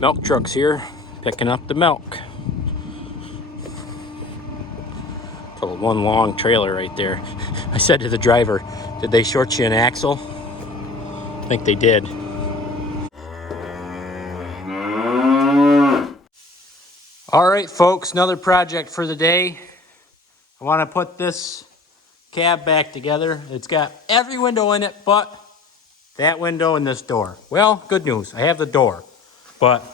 Milk truck's here, picking up the milk. It's one long trailer right there. I said to the driver, did they short you an axle? I think they did. All right, folks, another project for the day. I want to put this cab back together. It's got every window in it but that window and this door. Well, good news, I have the door, but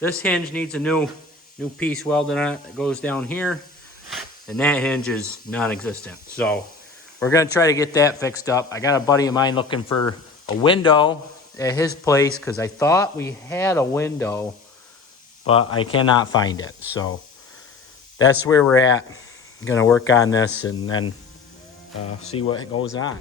this hinge needs a new piece welded on it that goes down here, and that hinge is non-existent. So we're gonna try to get that fixed up. I got a buddy of mine looking for a window at his place because I thought we had a window, but I cannot find it. So that's where we're at. I'm gonna work on this and then see what goes on.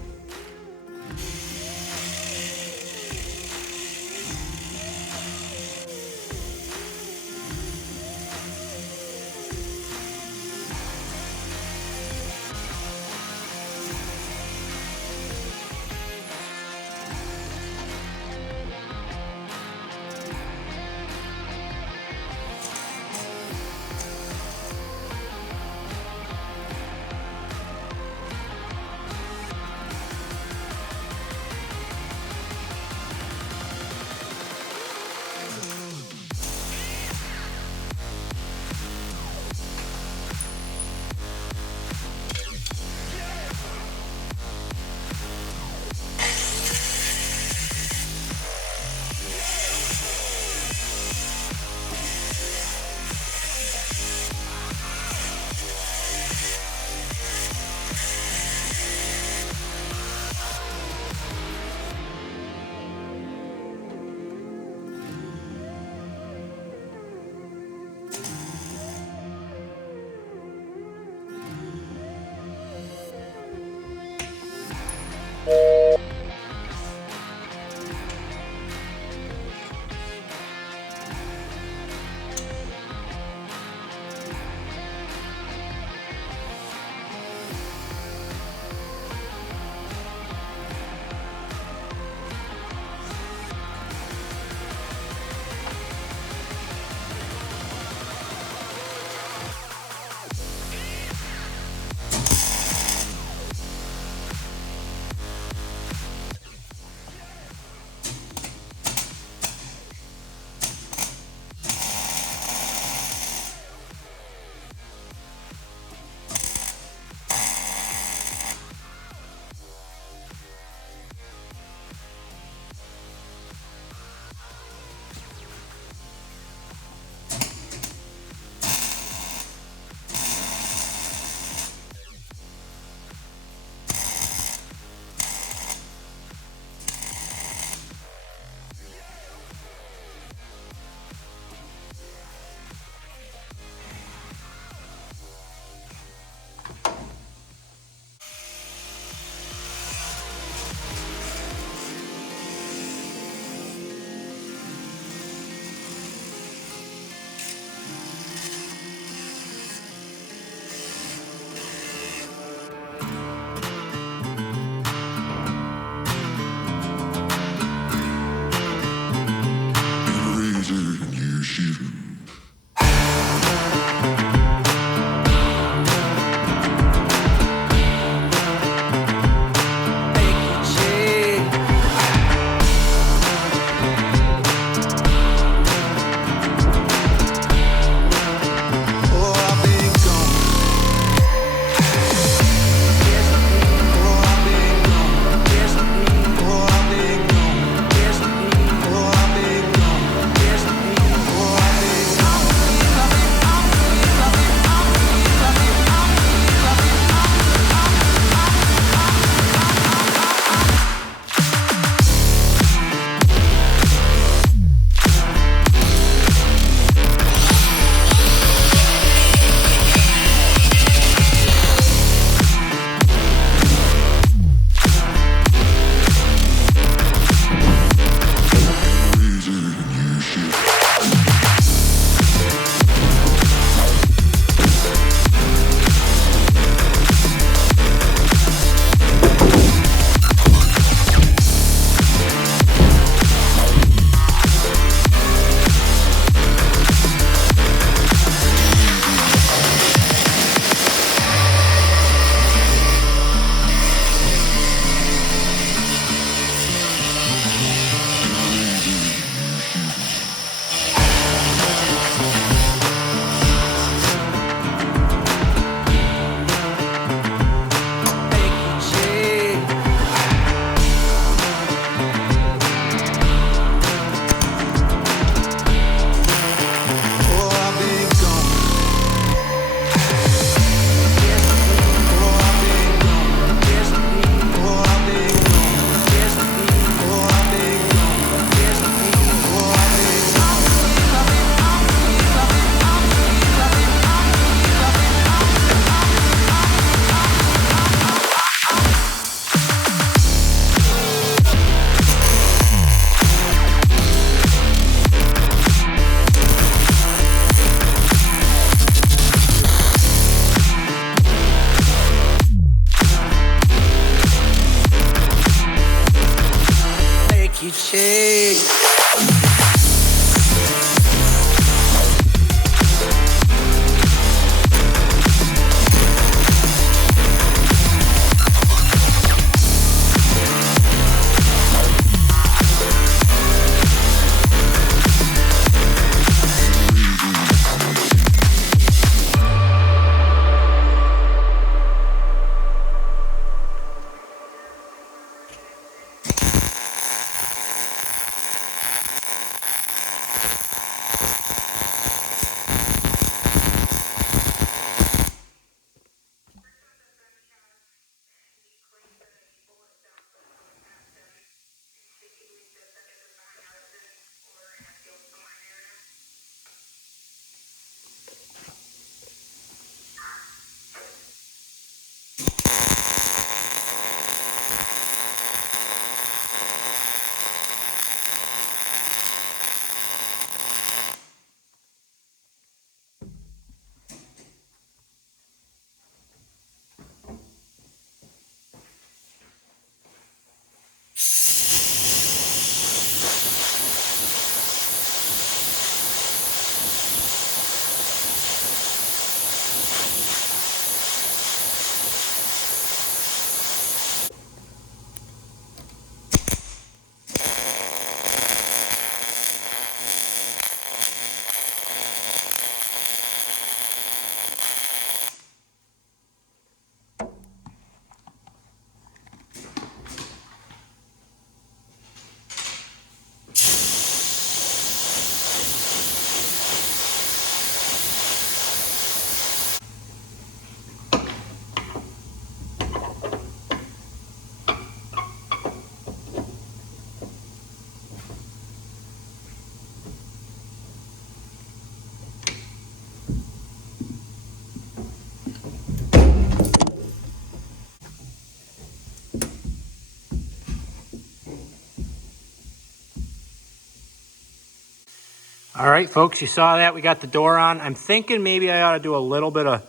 All right, folks, you saw that. We got the door on. I'm thinking maybe I ought to do a little bit of,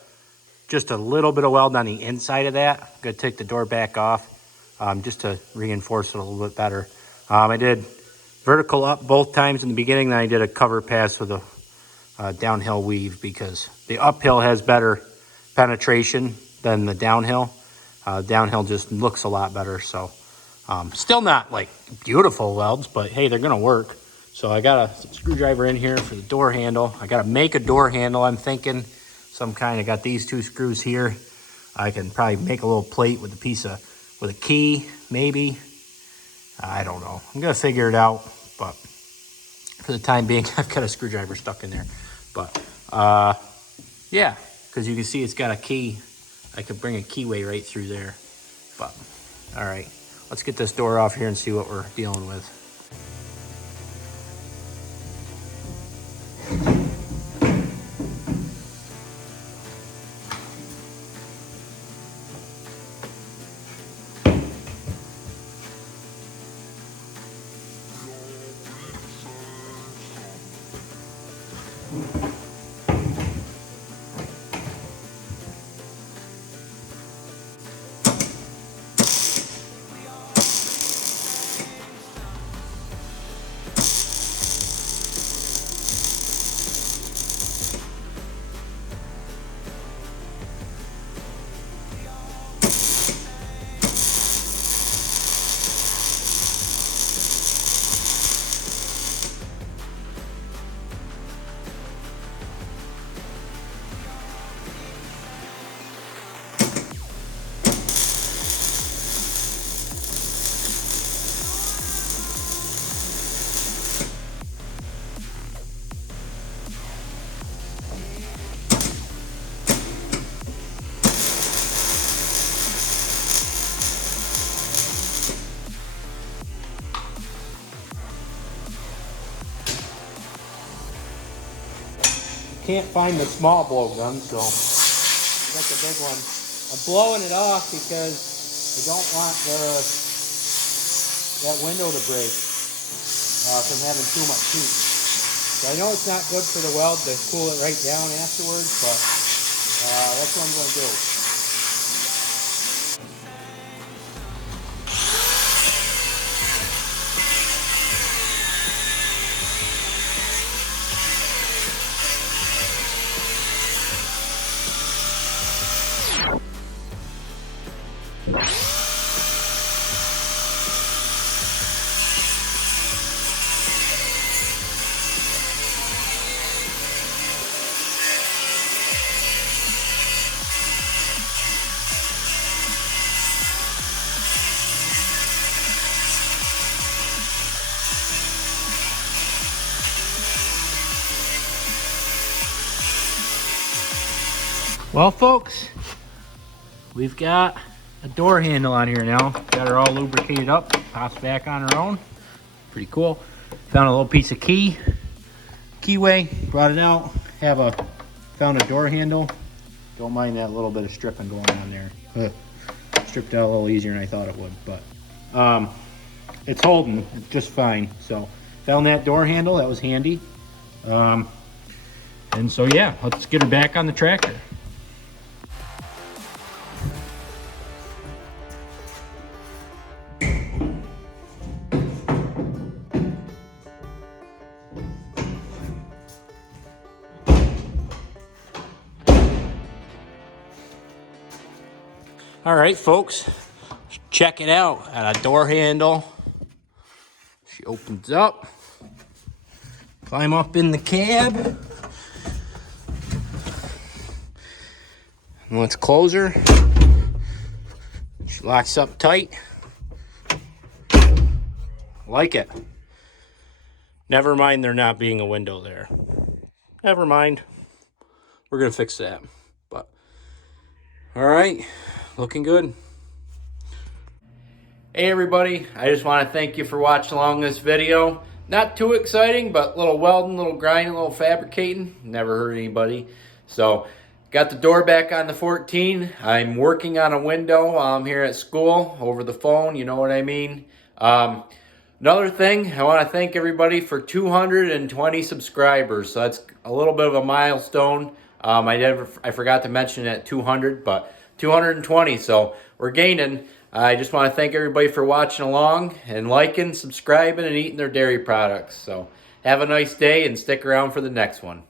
just a little bit of weld on the inside of that. I'm gonna take the door back off just to reinforce it a little bit better. I did vertical up both times in the beginning, then I did a cover pass with a downhill weave because the uphill has better penetration than the downhill. Downhill just looks a lot better, so still not like beautiful welds, but hey, they're gonna work. So I got a screwdriver in here for the door handle. I gotta make a door handle, I'm thinking. Some kind. I got these 2 screws here. I can probably make a little plate with with a key, maybe. I don't know. I'm gonna figure it out, but for the time being, I've got a screwdriver stuck in there. But yeah, because you can see it's got a key. I could bring a keyway right through there. But all right, let's get this door off here and see what we're dealing with. Can't find the small blow gun, so I got the big one. I'm blowing it off because I don't want that window to break from having too much heat. So I know it's not good for the weld to cool it right down afterwards, but that's what I'm going to do. Well, folks, we've got a door handle on here now. Got her all lubricated up, pops back on her own. Pretty cool. Found a little piece of keyway, brought it out. Found a door handle. Don't mind that little bit of stripping going on there. Stripped out a little easier than I thought it would, but it's holding just fine. So found that door handle, that was handy. And so yeah, let's get her back on the tractor. All right, folks, check it out. Got a door handle. She opens up. Climb up in the cab. And let's close her. She locks up tight. Like it. Never mind there not being a window there. Never mind. We're gonna fix that. But all right. Looking good. Hey everybody, I just want to thank you for watching along this video. Not too exciting, but a little welding, a little grinding, a little fabricating. Never hurt anybody. So, got the door back on the 14. I'm working on a window here at school over the phone, you know what I mean. Another thing, I want to thank everybody for 220 subscribers. So that's a little bit of a milestone. I forgot to mention it at 200, but 220. So we're gaining. I just want to thank everybody for watching along and liking, subscribing, and eating their dairy products. So have a nice day and stick around for the next one.